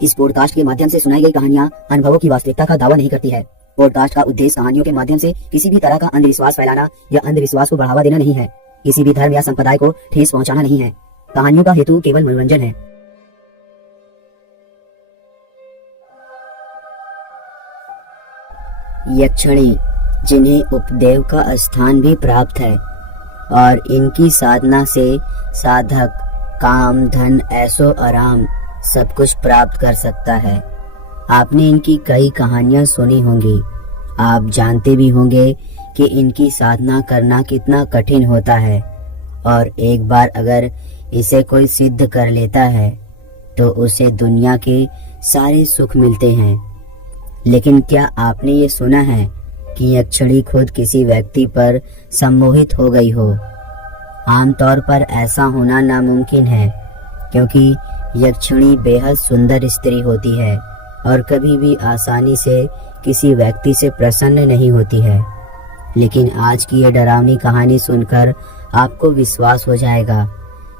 इस पॉडकास्ट के माध्यम से सुनाई गई कहानियाँ अनुभवों की वास्तविकता का दावा नहीं करती है। पॉडकास्ट का उद्देश्य कहानियों के माध्यम से किसी भी तरह का अंधविश्वास फैलाना या अंधविश्वास को बढ़ावा देना नहीं है। किसी भी धर्म या संप्रदाय को ठेस पहुंचाना नहीं है। कहानियों का हेतु केवल मनोरंजन है। यक्षिणी, जिन्हें उपदेव का स्थान भी प्राप्त है और इनकी साधना से साधक काम, धन, ऐशो आराम सब कुछ प्राप्त कर सकता है। आपने इनकी कई कहानियां सुनी होंगी। आप जानते भी होंगे कि इनकी साधना करना कितना कठिन होता है और एक बार अगर इसे कोई सिद्ध कर लेता है तो उसे दुनिया के सारे सुख मिलते हैं। लेकिन क्या आपने ये सुना है कि यक्षिणी खुद किसी व्यक्ति पर सम्मोहित हो गई हो? आमतौर पर ऐसा होना नामुमकिन है क्योंकि यक्षिणी बेहद सुंदर स्त्री होती है और कभी भी आसानी से किसी व्यक्ति से प्रसन्न नहीं होती है। लेकिन आज की ये डरावनी कहानी सुनकर आपको विश्वास हो जाएगा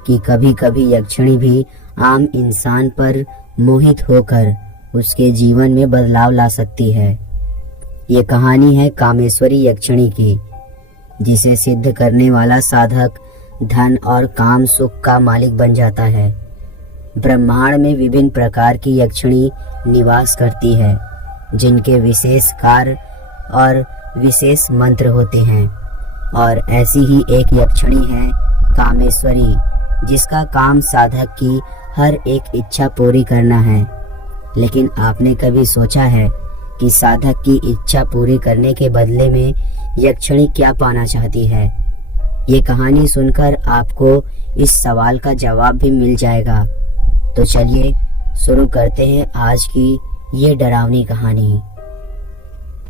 कि कभी कभी यक्षिणी भी आम इंसान पर मोहित होकर उसके जीवन में बदलाव ला सकती है। ये कहानी है कामेश्वरी यक्षिणी की, जिसे सिद्ध करने वाला साधक धन और काम सुख का मालिक बन जाता है। ब्रह्मांड में विभिन्न प्रकार की यक्षिणी निवास करती है, जिनके विशेष कार्य और विशेष मंत्र होते हैं। और ऐसी ही एक यक्षिणी है कामेश्वरी, जिसका काम साधक की हर एक इच्छा पूरी करना है। लेकिन आपने कभी सोचा है कि साधक की इच्छा पूरी करने के बदले में यक्षिणी क्या पाना चाहती है? ये कहानी सुनकर आपको इस सवाल का जवाब भी मिल जाएगा। तो चलिए शुरू करते हैं आज की ये डरावनी कहानी।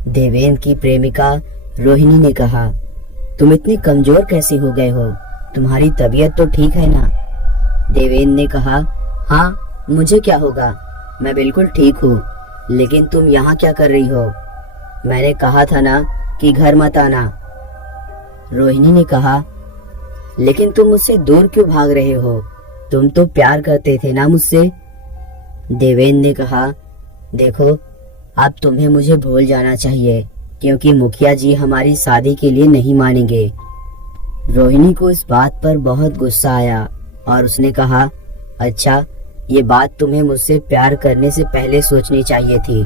देवेंद्र की प्रेमिका रोहिणी ने कहा, तुम इतने कमजोर कैसे हो गए हो? तुम्हारी तबीयत तो ठीक है ना? देवेंद्र ने कहा, हाँ, मुझे क्या होगा, मैं बिल्कुल ठीक हूँ। लेकिन तुम यहाँ क्या कर रही हो? मैंने कहा था ना कि घर मत आना। रोहिणी ने कहा, लेकिन तुम मुझसे दूर क्यों भाग रहे हो? तुम तो प्यार करते थे ना मुझसे? देवेंद्र ने कहा, देखो, अब तुम्हें मुझे भूल जाना चाहिए क्योंकि मुखिया जी हमारी शादी के लिए नहीं मानेंगे। रोहिणी को इस बात पर बहुत गुस्सा आया और उसने कहा, अच्छा, ये बात तुम्हें मुझसे प्यार करने से पहले सोचनी चाहिए थी।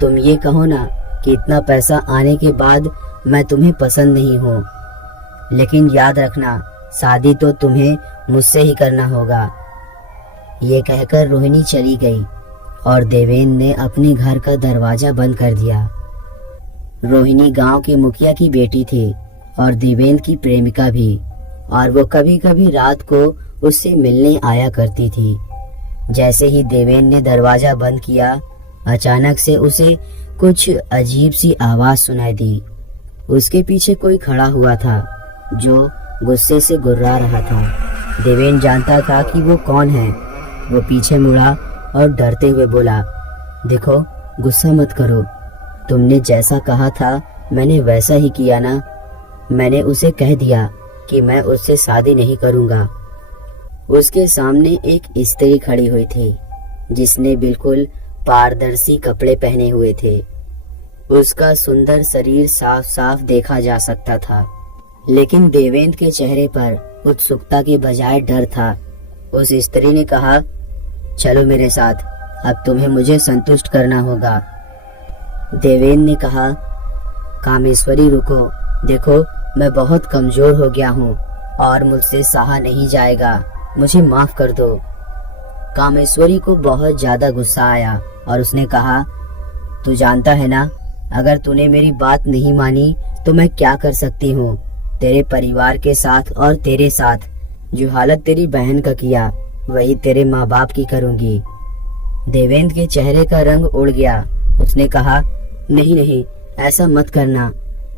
तुम ये कहो ना कि इतना पैसा आने के बाद मैं तुम्हें पसंद नहीं हूँ। लेकिन याद रखना, शादी तो तुम्हें मुझसे ही करना होगा। ये कहकर रोहिणी चली गई और देवेंद्र ने अपने घर का दरवाजा बंद कर दिया। रोहिणी गांव के मुखिया की बेटी थी और देवेंद्र की प्रेमिका भी, और वो कभी कभी रात को उससे मिलने आया करती थी। जैसे ही देवेंद्र ने दरवाजा बंद किया, अचानक से उसे कुछ अजीब सी आवाज सुनाई दी। उसके पीछे कोई खड़ा हुआ था जो गुस्से से गुर्रा रहा था। देवेंद्र जानता था कि वो कौन है। वो पीछे मुड़ा और डरते हुए बोला, देखो, गुस्सा मत करो। तुमने जैसा कहा था मैंने वैसा ही किया ना। मैंने उसे कह दिया कि मैं उससे शादी नहीं करूंगा। उसके सामने एक स्त्री खड़ी हुई थी जिसने बिल्कुल पारदर्शी कपड़े पहने हुए थे। उसका सुंदर शरीर साफ साफ देखा जा सकता था, लेकिन देवेंद्र के चेहरे पर उत्सुकता के बजाय डर था। उस स्त्री ने कहा, चलो मेरे साथ, अब तुम्हें मुझे संतुष्ट करना होगा। देवेंद्र ने कहा, कामेश्वरी रुको, देखो, मैं बहुत कमजोर हो गया हूँ और मुझसे सहा नहीं जाएगा, मुझे माफ कर दो। कामेश्वरी को बहुत ज्यादा गुस्सा आया और उसने कहा, तू जानता है ना, अगर तूने मेरी बात नहीं मानी तो मैं क्या कर सकती हूँ। तेरे परिवार के साथ और तेरे साथ जो हालत तेरी बहन का किया, वही तेरे माँ बाप की करूंगी। देवेंद्र के चेहरे का रंग उड़ गया। उसने कहा, नहीं नहीं, ऐसा मत करना।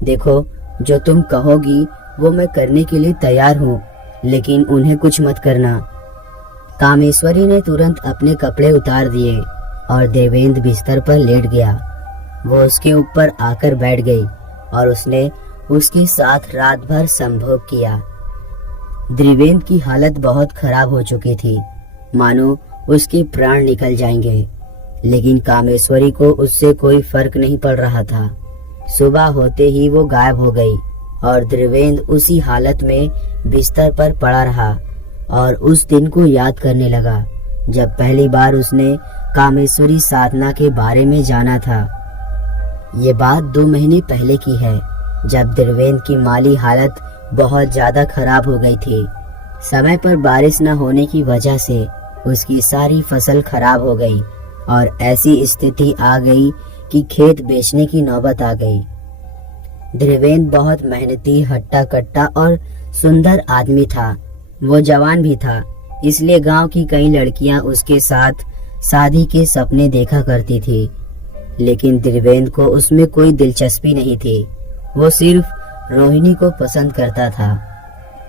देखो, जो तुम कहोगी वो मैं करने के लिए तैयार हूँ, लेकिन उन्हें कुछ मत करना। कामेश्वरी ने तुरंत अपने कपड़े उतार दिए और देवेंद्र बिस्तर पर लेट गया। वो उसके ऊपर आकर बैठ गई और उसने उसके साथ रात भर संभोग किया। देवेंद्र की हालत बहुत खराब हो चुकी थी, मानो उसके प्राण निकल जाएंगे। लेकिन कामेश्वरी को उससे कोई फर्क नहीं पड़ रहा था। सुबह होते ही वो गायब हो गई और त्रिवेंद्र उसी हालत में बिस्तर पर पड़ा रहा और उस दिन को याद करने लगा जब पहली बार उसने कामेश्वरी साधना के बारे में जाना था। ये बात 2 महीने पहले की है, जब त्रिवेंद्र की माली हालत बहुत ज्यादा खराब हो गई थी। समय पर बारिश न होने की वजह से उसकी सारी फसल खराब हो गई और ऐसी स्थिति आ गई कि खेत बेचने की नौबत आ गई। त्रिवेंद्र बहुत मेहनती, हट्टा कट्टा और सुंदर आदमी था। वो जवान भी था, इसलिए गांव की कई लड़कियां उसके साथ शादी के सपने देखा करती थी, लेकिन त्रिवेंद्र को उसमें कोई दिलचस्पी नहीं थी। वो सिर्फ रोहिणी को पसंद करता था।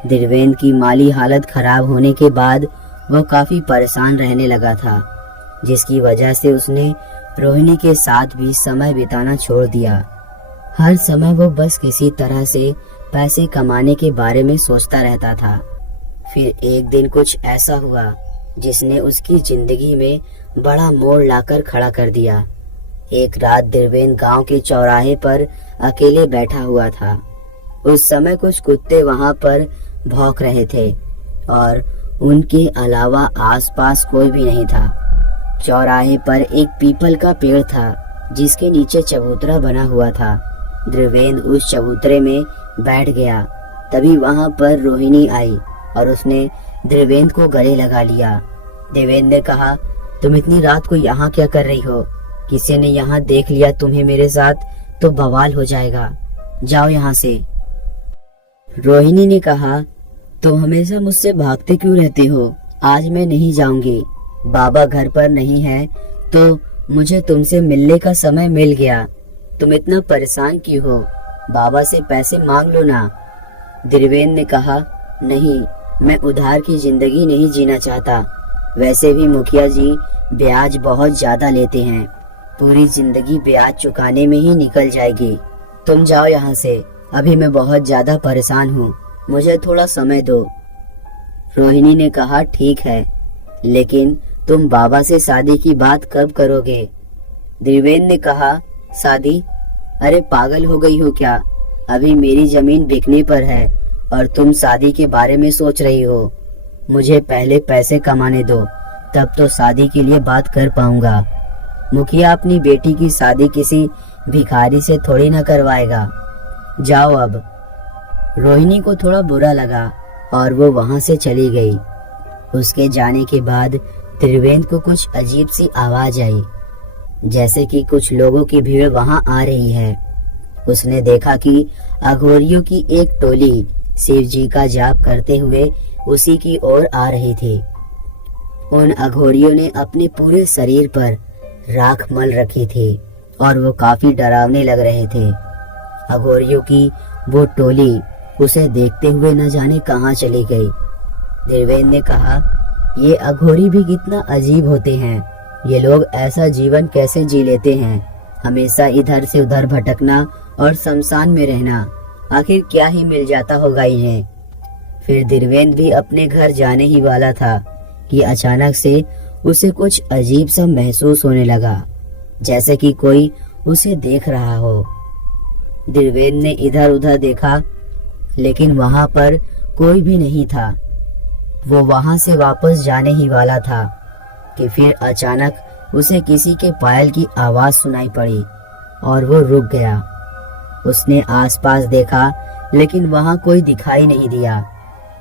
त्रिवेंद्र की माली हालत खराब होने के बाद वह काफी परेशान रहने लगा था, जिसकी वजह से उसने रोहिणी के साथ भी समय बिताना छोड़ दिया। हर समय वो बस किसी तरह से पैसे कमाने के बारे में सोचता रहता था। फिर एक दिन कुछ ऐसा हुआ जिसने उसकी जिंदगी में बड़ा मोड़ लाकर खड़ा कर दिया। एक रात त्रिवेंद्र गांव के चौराहे पर अकेले बैठा हुआ था। उस समय कुछ कुत्ते वहां पर भौंक रहे थे और उनके अलावा आसपास कोई भी नहीं था। चौराहे पर एक पीपल का पेड़ था जिसके नीचे चबूतरा बना हुआ था। त्रिवेंद्र उस चबूतरे में बैठ गया। तभी वहां पर रोहिणी आई और उसने त्रिवेंद्र को गले लगा लिया। त्रिवेंद्र ने कहा, तुम इतनी रात को यहाँ क्या कर रही हो? किसी ने यहाँ देख लिया तुम्हें मेरे साथ तो बवाल हो जाएगा, जाओ यहाँ से। रोहिणी ने कहा, तुम हमेशा मुझसे भागते क्यों रहते हो? आज मैं नहीं जाऊंगी। बाबा घर पर नहीं है तो मुझे तुमसे मिलने का समय मिल गया। तुम इतना परेशान क्यों हो? बाबा से पैसे मांग लो ना। त्रिवेंद्र ने कहा, नहीं, मैं उधार की जिंदगी नहीं जीना चाहता। वैसे भी मुखिया जी ब्याज बहुत ज्यादा लेते हैं, पूरी जिंदगी ब्याज चुकाने में ही निकल जाएगी। तुम जाओ यहाँ से, अभी मैं बहुत ज्यादा परेशान हूँ, मुझे थोड़ा समय दो। रोहिणी ने कहा, ठीक है, लेकिन तुम बाबा से शादी की बात कब करोगे? त्रिवेंद्र ने कहा, शादी? अरे पागल हो गई हो क्या? अभी मेरी जमीन बिकने पर है और तुम शादी के बारे में सोच रही हो। मुझे पहले पैसे कमाने दो, तब तो शादी के लिए बात कर पाऊंगा। मुखिया अपनी बेटी की शादी किसी भिखारी से थोड़ी ना करवाएगा। जाओ अब। रोहिणी को थोड़ा बुरा लगा और वो वहां से चली गई। उसके जाने के बाद त्रिवेंद्र को कुछ अजीब सी आवाज आई, जैसे कि कुछ लोगों की भीड़ वहां आ रही है। उसने देखा कि अघोरियों की एक टोली शिव जी का जाप करते हुए उसी की ओर आ रही थी। उन अघोरियों ने अपने पूरे शरीर पर राख मल रखी थी और वो काफी डरावने लग रहे थे। अघोरियों की वो टोली उसे देखते हुए न जाने कहां चली गई। त्रिवेंद्र ने कहा, ये अघोरी भी कितना अजीब होते हैं। ये लोग ऐसा जीवन कैसे जी लेते हैं? हमेशा इधर से उधर भटकना और शमशान में रहना। आखिर क्या ही मिल जाता होगा इन्हें। फिर त्रिवेंद्र भी अपने घर जाने ही वाला था कि अचानक से उसे कुछ अजीब सा महसूस होने लगा, जैसे कि कोई उसे देख रहा हो। त्रिवेंद्र ने इधर उधर देखा, लेकिन वहां पर कोई भी नहीं था। वो वहां से वापस जाने ही वाला था कि फिर अचानक उसे किसी के पायल की आवाज सुनाई पड़ी और वो रुक गया। उसने आसपास देखा, लेकिन वहां कोई दिखाई नहीं दिया।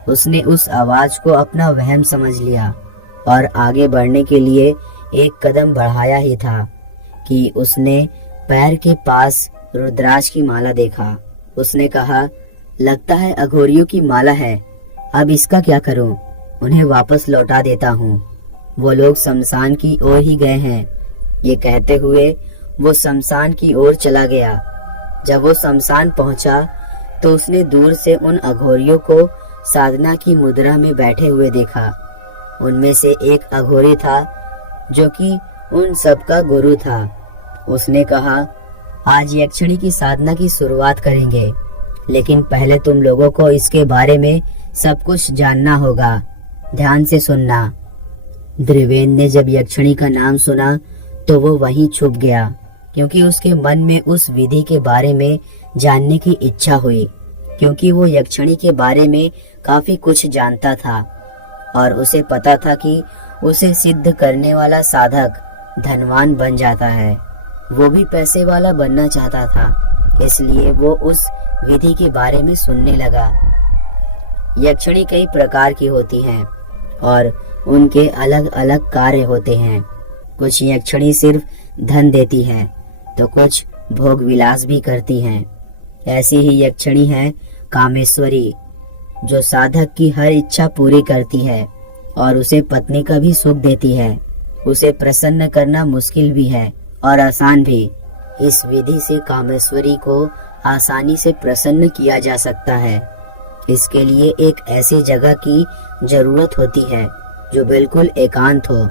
उसने उस आवाज को अपना वहम समझ लिया और आगे बढ़ने के लिए एक कदम बढ़ाया ही था कि उसने पैर के पास रुद्राक्ष की माला देखा। उसने कहा, लगता है अघोरियों की माला है, अब इसका क्या करूं? उन्हें वापस लौटा देता हूं। वो लोग शमशान की ओर ही गए हैं। ये कहते हुए वो शमशान की ओर चला गया। जब वो शमशान पहुंचा तो उसने दूर से उन अघोरियों को साधना की मुद्रा में बैठे हुए देखा। उनमें से एक अघोरी था जो कि उन सबका गुरु था। उसने कहा, आज यक्षिणी की साधना की शुरुआत करेंगे, लेकिन पहले तुम लोगों को इसके बारे में सब कुछ जानना होगा। ध्यान से सुनना। त्रिवेंद्र ने जब यक्षिणी का नाम सुना तो वो वहीं छुप गया, क्योंकि उसके मन में उस विधि के बारे में जानने की इच्छा हुई, क्योंकि वो यक्षिणी के बारे में काफी कुछ जानता था और उसे पता था कि उसे सिद्ध करने वाला साधक धनवान बन जाता है। वो भी पैसे वाला बनना चाहता था, इसलिए वो उस विधि के बारे में सुनने लगा। यक्षिणी कई प्रकार की होती हैं और उनके अलग अलग कार्य होते हैं। कुछ यक्षिणी सिर्फ धन देती हैं, तो कुछ भोग विलास भी करती हैं। ऐसी ही यक्षिणी है कामेश्वरी, जो साधक की हर इच्छा पूरी करती है और उसे पत्नी का भी सुख देती है। उसे प्रसन्न करना मुश्किल भी है और आसान भी। इस विधि से कामेश्वरी को आसानी से प्रसन्न किया जा सकता है। इसके लिए एक ऐसी जगह की जरूरत होती है जो बिल्कुल एकांत हो।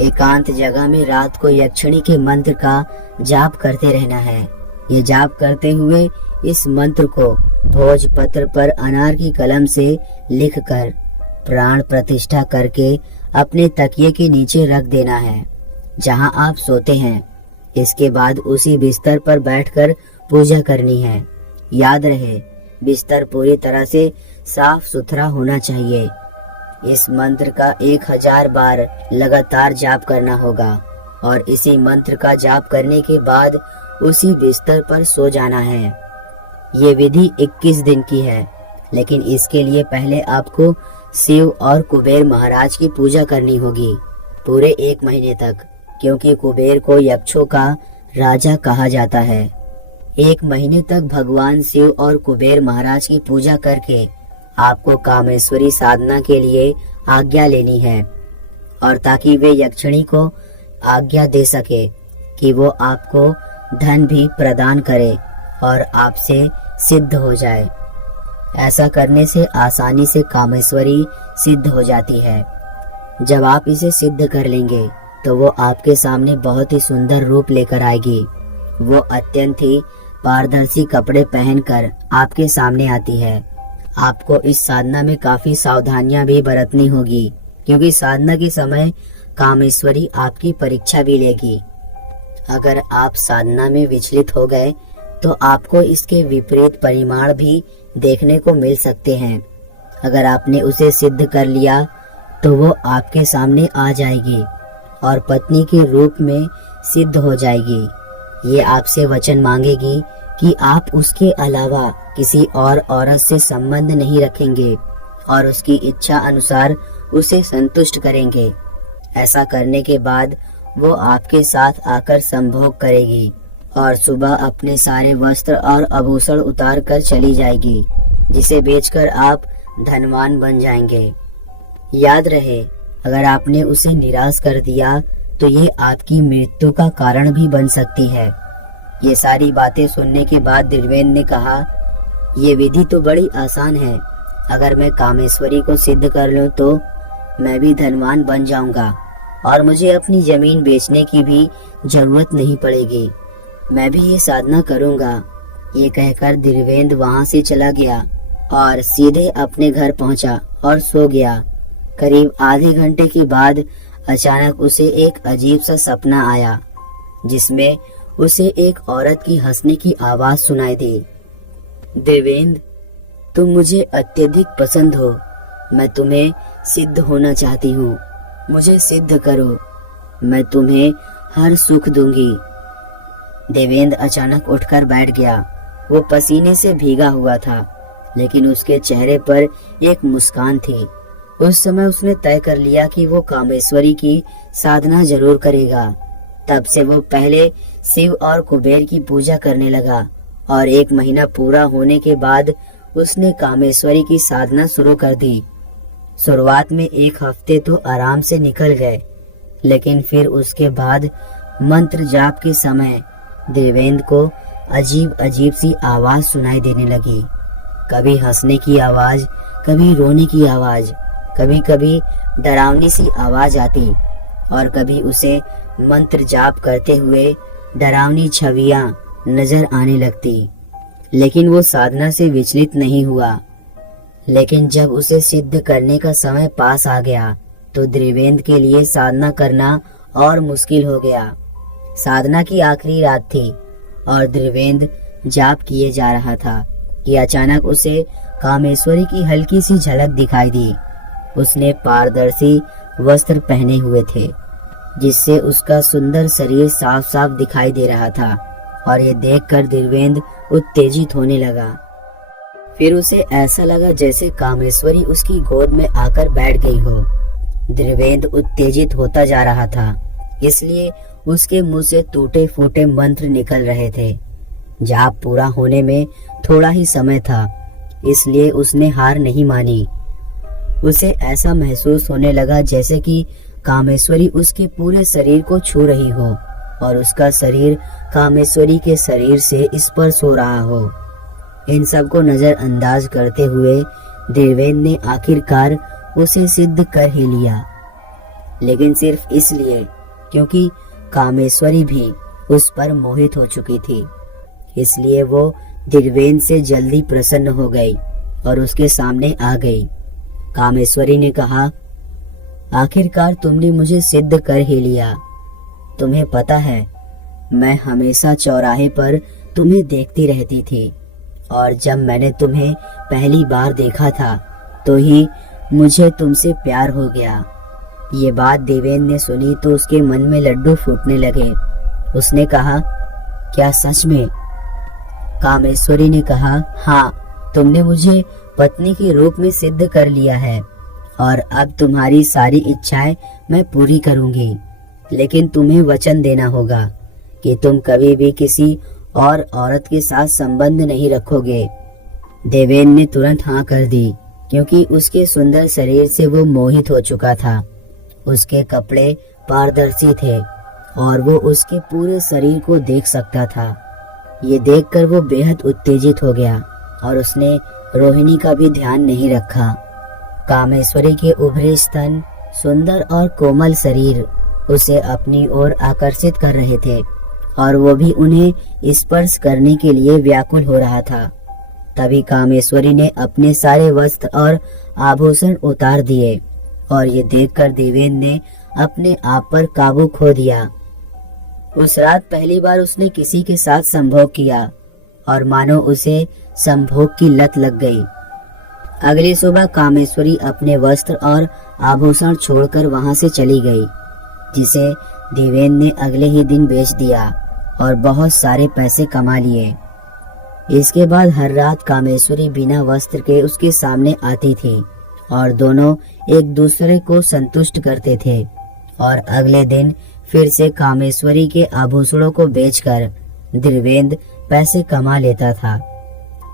एकांत जगह में रात को यक्षिणी के मंत्र का जाप करते रहना है। ये जाप करते हुए इस मंत्र को भोजपत्र पर अनार की कलम से लिखकर प्राण प्रतिष्ठा करके अपने तकिए के नीचे रख देना है, जहां आप सोते हैं। इसके बाद उसी बिस्तर पर बैठकर पूजा करनी है। याद रहे, बिस्तर पूरी तरह से साफ सुथरा होना चाहिए। इस मंत्र का 1000 बार लगातार जाप करना होगा और इसी मंत्र का जाप करने के बाद उसी बिस्तर पर सो जाना है। ये विधि 21 दिन की है, लेकिन इसके लिए पहले आपको शिव और कुबेर महाराज की पूजा करनी होगी पूरे 1 महीने तक, क्योंकि कुबेर को यक्षों का राजा कहा जाता है। 1 महीने तक भगवान शिव और कुबेर महाराज की पूजा करके आपको कामेश्वरी साधना के लिए आज्ञा लेनी है, और ताकि वे यक्षिणी को आज्ञा दे सके कि वो आपको धन भी प्रदान करे और आपसे सिद्ध हो जाए। ऐसा करने से आसानी से कामेश्वरी सिद्ध हो जाती है। जब आप इसे सिद्ध कर लेंगे तो वो आपके सामने बहुत ही सुंदर रूप लेकर आएगी। वो अत्यंत ही पारदर्शी कपड़े पहनकर आपके सामने आती है। आपको इस साधना में काफी सावधानियां भी बरतनी होगी, क्योंकि साधना के समय कामेश्वरी आपकी परीक्षा भी लेगी। अगर आप साधना में विचलित हो गए तो आपको इसके विपरीत परिणाम भी देखने को मिल सकते हैं। अगर आपने उसे सिद्ध कर लिया तो वो आपके सामने आ जाएगी और पत्नी के रूप में सिद्ध हो जाएगी। ये आपसे वचन मांगेगी कि आप उसके अलावा किसी और औरत से संबंध नहीं रखेंगे और उसकी इच्छा अनुसार उसे संतुष्ट करेंगे। ऐसा करने के बाद वो आपके साथ आकर संभोग करेगी और सुबह अपने सारे वस्त्र और आभूषण उतार कर चली जाएगी, जिसे बेचकर आप धनवान बन जाएंगे। याद रहे, अगर आपने उसे निराश कर दिया तो ये आपकी मृत्यु का कारण भी बन सकती है। ये सारी बातें सुनने के बाद देवेंद्र ने कहा, ये विधि तो बड़ी आसान है। अगर मैं कामेश्वरी को सिद्ध कर लूं तो मैं भी धनवान बन जाऊंगा और मुझे अपनी जमीन बेचने की भी जरूरत नहीं पड़ेगी। मैं भी ये साधना करूंगा। ये कहकर देवेंद्र वहां से चला गया और सीधे अपने घर पहुंचा और सो गया। करीब आधे घंटे के बाद अचानक उसे एक अजीब सा सपना आया, जिसमें उसे एक औरत की हंसने की आवाज सुनाई दी। देवेंद्र, तुम मुझे अत्यधिक पसंद हो। मैं तुम्हें सिद्ध होना चाहती हूँ। मुझे सिद्ध करो, मैं तुम्हें हर सुख दूंगी। देवेंद्र अचानक उठकर बैठ गया। वो पसीने से भीगा हुआ था, लेकिन उसके चेहरे पर एक मुस्कान थी। उस समय उसने तय कर लिया कि वो कामेश्वरी की साधना जरूर करेगा। तब से वो पहले शिव और कुबेर की पूजा करने लगा और 1 महीना पूरा होने के बाद उसने कामेश्वरी की साधना शुरू कर दी। शुरुआत में 1 हफ्ते तो आराम से निकल गए, लेकिन फिर उसके बाद मंत्र जाप के समय देवेंद्र को अजीब अजीब सी आवाज सुनाई देने लगी। कभी हंसने की आवाज, कभी रोने की आवाज, कभी कभी डरावनी सी आवाज आती और कभी उसे मंत्र जाप करते हुए डरावनी छवियां नजर आने लगती। लेकिन वो साधना से विचलित नहीं हुआ। लेकिन जब उसे सिद्ध करने का समय पास आ गया तो देवेंद्र के लिए साधना करना और मुश्किल हो गया। साधना की आखिरी रात थी और देवेंद्र जाप किए जा रहा था कि अचानक उसे कामेश्वरी की हल्की सी झलक दिखाई दी। उसने पारदर्शी वस्त्र पहने हुए थे जिससे उसका सुंदर शरीर साफ साफ दिखाई दे रहा था और ये देखकर देवेंद्र उत्तेजित होने लगा। फिर उसे ऐसा लगा जैसे कामेश्वरी उसकी गोद में आकर बैठ गई हो। देवेंद्र उत्तेजित होता जा रहा था, इसलिए उसके मुंह से टूटे फूटे मंत्र निकल रहे थे। जाप पूरा होने में थोड़ा ही समय था, इसलिए उसने हार नहीं मानी। उसे ऐसा महसूस होने लगा जैसे कि कामेश्वरी उसके पूरे शरीर को छू रही हो और उसका शरीर कामेश्वरी के शरीर से स्पर्श हो रहा हो। इन सब को नजरअंदाज करते हुए देवेंद्र ने आखिरकार उसे सिद्ध कर ही लिया, लेकिन सिर्फ इसलिए क्योंकि कामेश्वरी भी उस पर मोहित हो चुकी थी। इसलिए वो देवेंद्र से जल्दी प्रसन्न हो गई और उसके सामने आ गई। कामेश्वरी ने कहा, आखिरकार तुमने मुझे सिद्ध कर ही लिया। तुम्हें पता है, मैं हमेशा चौराहे पर तुम्हें देखती रहती थी और जब मैंने तुम्हें पहली बार देखा था तो ही मुझे तुमसे प्यार हो गया। ये बात देवेंद्र ने सुनी तो उसके मन में लड्डू फूटने लगे। उसने कहा, क्या सच में? कामेश्वरी ने कहा, हाँ, तुमने मुझे पत्नी के रूप में सिद्ध कर लिया है और अब तुम्हारी सारी इच्छाएं मैं पूरी करूंगी, लेकिन तुम्हें वचन देना होगा कि तुम कभी भी किसी और औरत के साथ संबंध नहीं रखोगे। देवेंद्र ने तुरंत हाँ कर दी क्योंकि उसके सुंदर शरीर से वो मोहित हो चुका था। उसके कपड़े पारदर्शी थे और वो उसके पूरे शरीर को देख सकता था। ये देखकर वो बेहद उत्तेजित हो गया और उसने रोहिणी का भी ध्यान नहीं रखा। कामेश्वरी के उभरे स्तन, सुंदर और कोमल शरीर उसे अपनी ओर आकर्षित कर रहे थे और वो भी उन्हें स्पर्श करने के लिए व्याकुल हो रहा था। तभी कामेश्वरी ने अपने सारे वस्त्र और आभूषण उतार दिए और ये देखकर देवेंद्र ने अपने आप पर काबू खो दिया। उस रात पहली बार उसने किसी के साथ संभोग किया और मानो उसे संभोग की लत लग गई। अगली सुबह कामेश्वरी अपने वस्त्र और आभूषण छोड़कर वहां से चली गई, जिसे देवेंद्र ने अगले ही दिन बेच दिया और बहुत सारे पैसे कमा लिए। इसके बाद हर रात कामेश्वरी बिना वस्त्र के उसके सामने आती थी और दोनों एक दूसरे को संतुष्ट करते थे और अगले दिन फिर से कामेश्वरी के आभूषणों को बेचकर देवेंद्र पैसे कमा लेता था।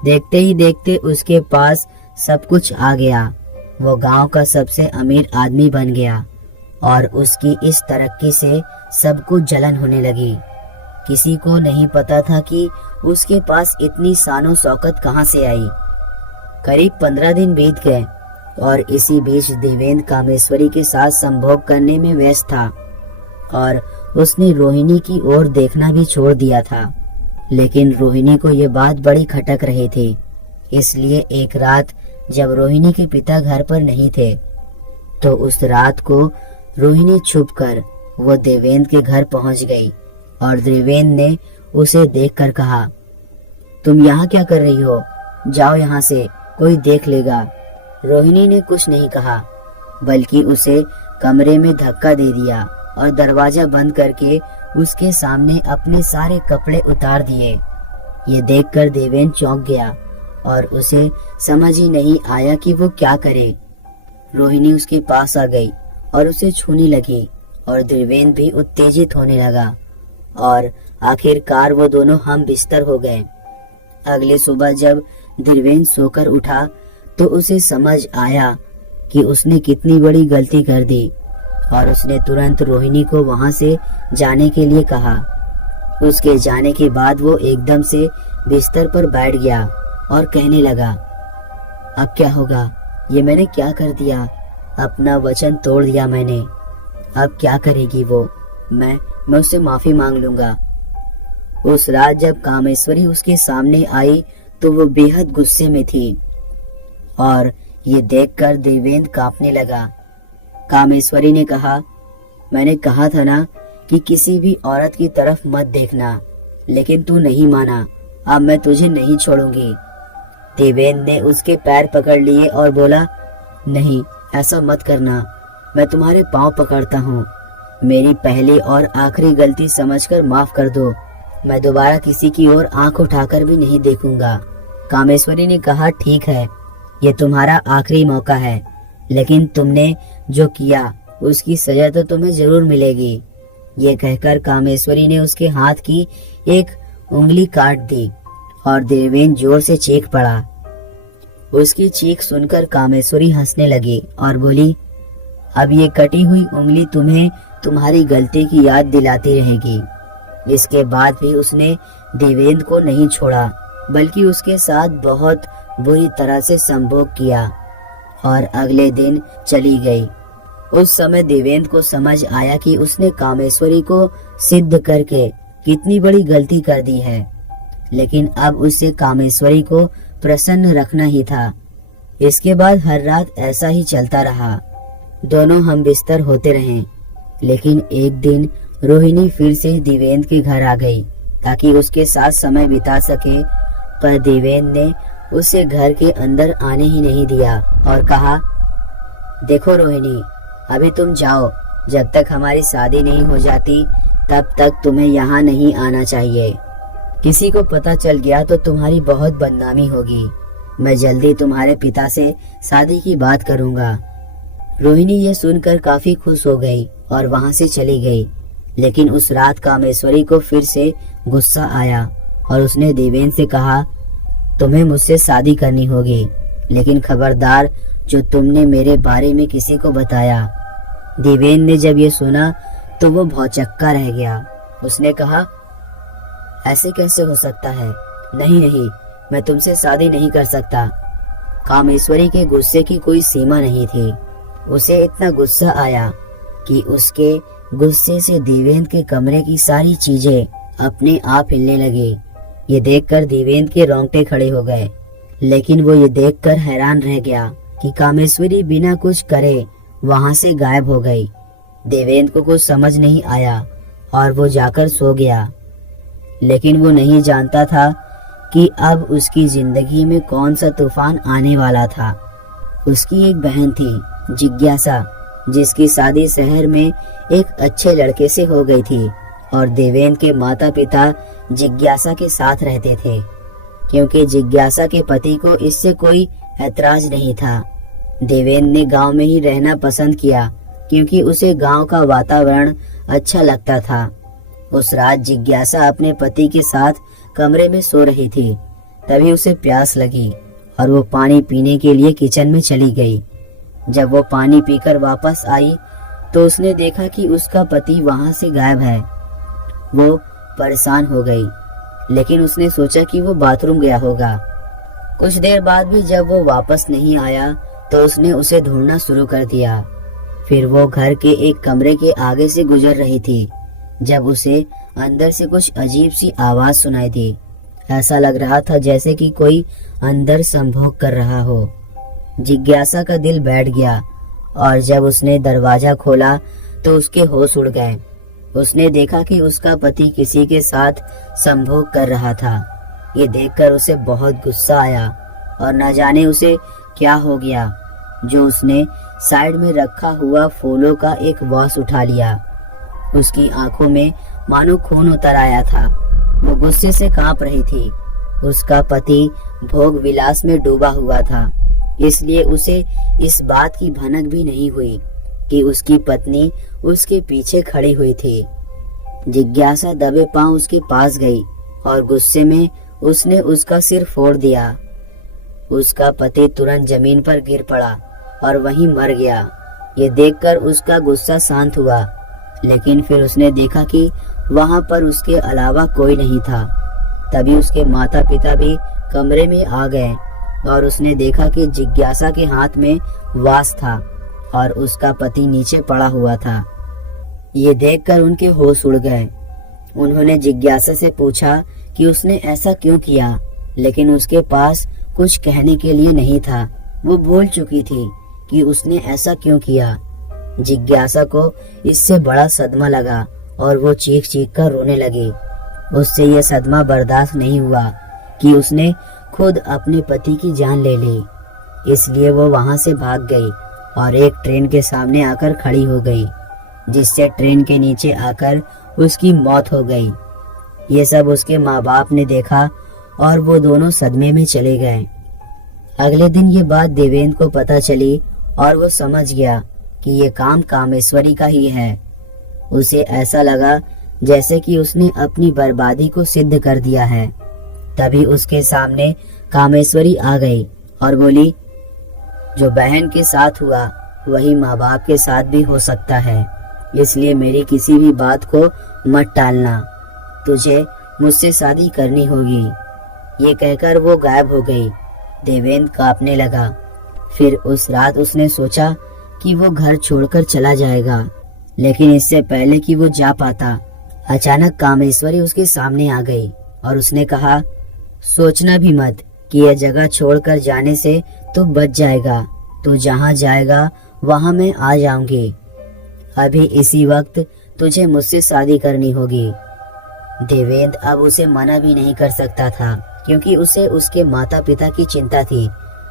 देखते ही देखते उसके पास सब कुछ आ गया। वो गांव का सबसे अमीर आदमी बन गया और उसकी इस तरक्की से सबको जलन होने लगी। किसी को नहीं पता था कि उसके पास इतनी शानो शौकत कहां से आई। करीब 15 दिन बीत गए और इसी बीच देवेंद्र कामेश्वरी के साथ संभोग करने में व्यस्त था और उसने रोहिणी की ओर देखना भी छोड़ दिया था। लेकिन रोहिणी को यह बात बड़ी खटक रही थी। इसलिए एक रात जब रोहिणी के पिता घर पर नहीं थे तो उस रात को रोहिणी छुपकर वो देवेंद्र के घर पहुंच गई और देवेंद्र ने उसे देखकर कहा, तुम यहाँ क्या कर रही हो? जाओ यहाँ से, कोई देख लेगा। रोहिणी ने कुछ नहीं कहा बल्कि उसे कमरे में धक्का दे दिया और दरवाजा बंद करके उसके सामने अपने सारे कपड़े उतार दिए। ये देखकर देवेंद्र चौंक गया और उसे समझ ही नहीं आया कि वो क्या करे। रोहिणी उसके पास आ गई और उसे छूने लगी और देवेंद्र भी उत्तेजित होने लगा और आखिरकार वो दोनों हम बिस्तर हो गए। अगली सुबह जब देवेंद्र सोकर उठा तो उसे समझ आया कि उसने कितनी बड़ी गलती कर दी और उसने तुरंत रोहिणी को वहां से जाने के लिए कहा। उसके जाने के बाद वो एकदम से बिस्तर पर बैठ गया और कहने लगा, अब क्या होगा? ये मैंने क्या कर दिया? अपना वचन तोड़ दिया मैंने। अब क्या करेगी वो? मैं उससे माफी मांग लूंगा। उस रात जब कामेश्वरी उसके सामने आई तो वो बेहद गुस्से में थी और ये देखकर देवेंद्र कांपने लगा। कामेश्वरी ने कहा, मैंने कहा था ना कि किसी भी औरत की तरफ मत देखना, लेकिन तू नहीं माना। अब मैं तुझे नहीं छोड़ूंगी। देवेंद्र ने उसके पैर पकड़ लिए और बोला, नहीं, ऐसा मत करना। मैं तुम्हारे पांव पकड़ता हूँ। मेरी पहली और आखिरी गलती समझकर माफ कर दो। मैं दोबारा किसी की ओर आंख उठाकर भी नहीं देखूंगा। कामेश्वरी ने कहा, ठीक है, ये तुम्हारा आखिरी मौका है, लेकिन तुमने जो किया उसकी सजा तो तुम्हें जरूर मिलेगी। ये कहकर कामेश्वरी ने उसके हाथ की एक उंगली काट दी और देवेंद्र जोर से चीख पड़ा। उसकी चीख सुनकर कामेश्वरी हंसने लगी और बोली, अब ये कटी हुई उंगली तुम्हें तुम्हारी गलती की याद दिलाती रहेगी। इसके बाद भी उसने देवेंद्र को नहीं छोड़ा, बल्कि उसके साथ बहुत बुरी तरह से संभोग किया और अगले दिन चली गई। उस समय देवेंद्र को समझ आया कि उसने कामेश्वरी को सिद्ध करके कितनी बड़ी गलती कर दी है, लेकिन अब उसे कामेश्वरी को प्रसन्न रखना ही था। इसके बाद हर रात ऐसा ही चलता रहा। दोनों हम बिस्तर होते रहे, लेकिन एक दिन रोहिणी फिर से देवेंद्र के घर आ गई ताकि उसके साथ समय बिता सके, पर देवेंद्र ने उसे घर के अंदर आने ही नहीं दिया और कहा, देखो रोहिणी, अभी तुम जाओ। जब तक हमारी शादी नहीं हो जाती तब तक तुम्हें यहाँ नहीं आना चाहिए। किसी को पता चल गया तो तुम्हारी बहुत बदनामी होगी। मैं जल्दी तुम्हारे पिता से शादी की बात करूँगा। रोहिणी ये सुनकर काफी खुश हो गई और वहाँ से चली गई, लेकिन उस रात कामेश्वरी को फिर से गुस्सा आया और उसने देवेंद्र से कहा, तुम्हें मुझसे शादी करनी होगी, लेकिन खबरदार जो तुमने मेरे बारे में किसी को बताया। देवेंद्र ने जब ये सुना तो वो भौचक्का रह गया। उसने कहा, ऐसे कैसे हो सकता है? नहीं नहीं, मैं तुमसे शादी नहीं कर सकता। कामेश्वरी के गुस्से की कोई सीमा नहीं थी। उसे इतना गुस्सा आया कि उसके गुस्से से देवेंद्र के कमरे की सारी चीजें अपने आप हिलने लगी। ये देखकर देवेंद्र के रोंगटे खड़े हो गए, लेकिन वो ये देखकर हैरान रह गया कि कामेश्वरी बिना कुछ करे वहां से गायब हो गई। देवेंद्र को कुछ समझ नहीं आया और वो जाकर सो गया, लेकिन वो नहीं जानता था कि अब उसकी जिंदगी में कौन सा तूफान आने वाला था। उसकी एक बहन थी, जिज्ञासा, जिसकी शादी शहर में एक अच्छे लड़के से हो गई थी और देवेंद्र के माता पिता जिज्ञासा के साथ रहते थे, क्योंकि जिज्ञासा के पति को इससे कोई ऐतराज नहीं था। देवेंद्र ने गांव में ही रहना पसंद किया क्योंकि उसे गांव का वातावरण अच्छा लगता था। उस रात जिज्ञासा अपने पति के साथ कमरे में सो रही थी। तभी उसे प्यास लगी और वो पानी पीने के लिए किचन में चली गई। जब वो पानी पीकर वापस आई तो उसने देखा कि उसका पति वहां से गायब है। वो परेशान हो गई, लेकिन उसने सोचा कि वो बाथरूम गया होगा। कुछ देर बाद भी जब वो वापस नहीं आया तो उसने उसे ढूंढना शुरू कर दिया। फिर वो घर के एक कमरे के आगे से गुजर रही थी जब उसे अंदर से कुछ अजीब सी आवाज सुनाई दी। ऐसा लग रहा था जैसे कि कोई अंदर संभोग कर रहा हो। जिज्ञासा का दिल बैठ गया और जब उसने दरवाजा खोला तो उसके होश उड़ गए। उसने देखा कि उसका पति किसी के साथ संभोग कर रहा था। ये देखकर उसे बहुत गुस्सा आया और न जाने उसे क्या हो गया, जो उसने साइड में रखा हुआ फूलों का एक वास उठा लिया। उसकी आंखों में मानो खून उतर आया था। वो गुस्से से कांप रही थी। उसका पति भोग विलास में डूबा हुआ था, इसलिए उसे इस बात की भनक भी नहीं हुई कि उसकी पत्नी उसके पीछे खड़ी हुई थी। जिज्ञासा दबे पांव उसके पास गई और गुस्से में उसने उसका सिर फोड़ दिया। उसका पति तुरंत जमीन पर गिर पड़ा और वहीं मर गया। ये देखकर उसका गुस्सा शांत हुआ, लेकिन फिर उसने देखा कि वहां पर उसके अलावा कोई नहीं था। तभी उसके माता पिता भी कमरे में आ गए और उसने देखा कि जिज्ञासा के हाथ में वास था और उसका पति नीचे पड़ा हुआ था। ये देखकर उनके होश उड़ गए। उन्होंने जिज्ञासा से पूछा कि उसने ऐसा क्यों किया, लेकिन उसके पास कुछ कहने के लिए नहीं था। वो भूल चुकी थी कि उसने ऐसा क्यों किया। जिज्ञासा को इससे बड़ा सदमा लगा और वो चीख चीख कर रोने लगी। उससे यह सदमा बर्दाश्त नहीं हुआ कि उसने खुद अपने पति की जान ले ली। इसलिए वो वहां से भाग गई और एक ट्रेन के सामने आकर खड़ी हो गई, जिससे ट्रेन के नीचे आकर उसकी मौत हो गई। ये सब उसके माँ बाप ने देखा और वो दोनों सदमे में चले गए। अगले दिन ये बात देवेंद्र को पता चली और वो समझ गया कि ये काम कामेश्वरी का ही है। उसे ऐसा लगा जैसे कि उसने अपनी बर्बादी को सिद्ध कर दिया है। तभी उसके सामने कामेश्वरी आ गई और बोली, जो बहन के साथ हुआ वही माँ बाप के साथ भी हो सकता है, इसलिए मेरी किसी भी बात को मत टालना। तुझे मुझसे शादी करनी होगी। ये कहकर वो गायब हो गई। देवेंद्र कांपने लगा। फिर उस रात उसने सोचा कि वो घर छोड़कर चला जाएगा, लेकिन इससे पहले कि वो जा पाता, अचानक कामेश्वरी उसके सामने आ गई और उसने कहा, सोचना भी मत कि यह जगह छोड़कर जाने से तू बच जाएगा। तू जहाँ जाएगा वहां मैं आ जाऊंगी। अभी इसी वक्त तुझे मुझसे शादी करनी होगी। देवेंद्र अब उसे मना भी नहीं कर सकता था, क्योंकि उसे उसके माता पिता की चिंता थी।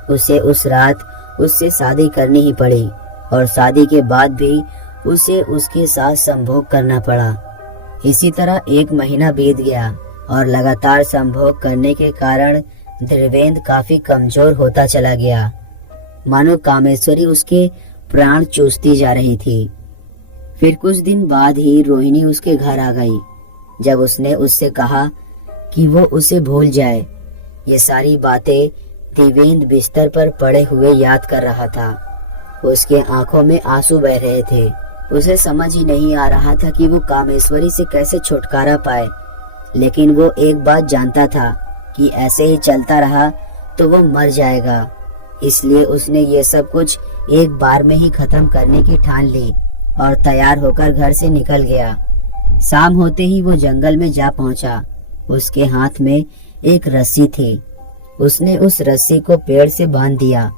उसे उस रात उससे शादी करनी ही पड़ी और शादी के बाद भी उसे उसके साथ संभोग करना पड़ा। इसी तरह 1 महीना बीत गया और लगातार संभोग करने के कारण देवेंद्र काफी कमजोर होता चला गया, मानो कामेश्वरी उसके प्राण चूसती जा रही थी। फिर कुछ दिन बाद ही रोहिणी उसके घर आ गई। जब उसने उससे कहा कि वो उसे भूल जाए, ये सारी बातें देवेंद्र बिस्तर पर पड़े हुए याद कर रहा था। उसके आंखों में आंसू बह रहे थे। उसे समझ ही नहीं आ रहा था कि वो कामेश्वरी से कैसे छुटकारा पाए, लेकिन वो एक बात जानता था कि ऐसे ही चलता रहा तो वो मर जाएगा। इसलिए उसने ये सब कुछ एक बार में ही खत्म करने की ठान ली और तैयार होकर घर से निकल गया। शाम होते ही वो जंगल में जा पहुंचा। उसके हाथ में एक रस्सी थी। उसने उस रस्सी को पेड़ से बांध दिया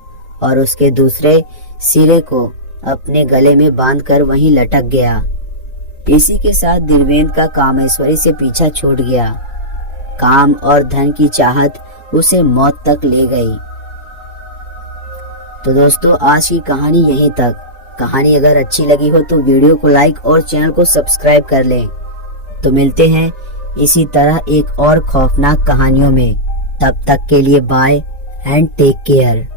और उसके दूसरे सिरे को अपने गले में बांधकर वहीं लटक गया। इसी के साथ देवेंद्र का कामेश्वरी से पीछा छूट गया। काम और धन की चाहत उसे मौत तक ले गई। तो दोस्तों, आज की कहानी यहीं तक। कहानी अगर अच्छी लगी हो तो वीडियो को लाइक और चैनल को सब्सक्राइब कर लें। तो मिलते हैं इसी तरह एक और खौफनाक कहानियों में। तब तक के लिए बाय एंड टेक केयर।